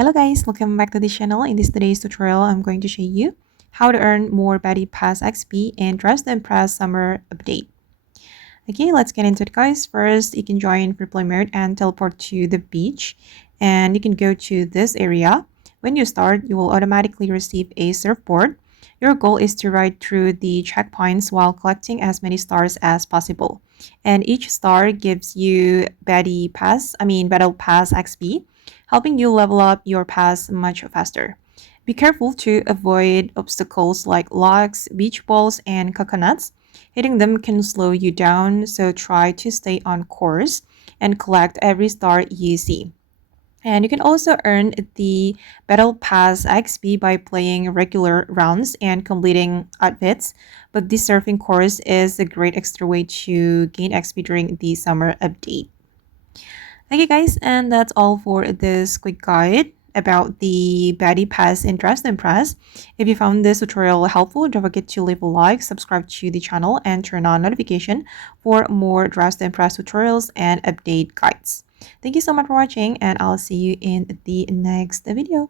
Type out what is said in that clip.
Hello guys, welcome back to the channel. In this today's tutorial, I'm going to show you how to earn more BaddiePass XP and Dress to Impress summer update. Okay, let's get into it guys. First, you can join free play mode and teleport to the beach. And you can go to this area. When you start, you will automatically receive a surfboard. Your goal is to ride through the checkpoints while collecting as many stars as possible. And each star gives you Battle Pass XP, helping you level up your pass much faster. Be careful to avoid obstacles like logs, beach balls, and coconuts. Hitting them can slow you down, so try to stay on course and collect every star you see. And you can also earn the Battle Pass XP by playing regular rounds and completing outfits. But this surfing course is a great extra way to gain XP during the summer update. Okay guys, and that's all for this quick guide about the BaddiePass and Dress to Impress. If you found this tutorial helpful, don't forget to leave a like, subscribe to the channel, and turn on notification for more Dress to Impress tutorials and update guides. Thank you so much for watching, and I'll see you in the next video.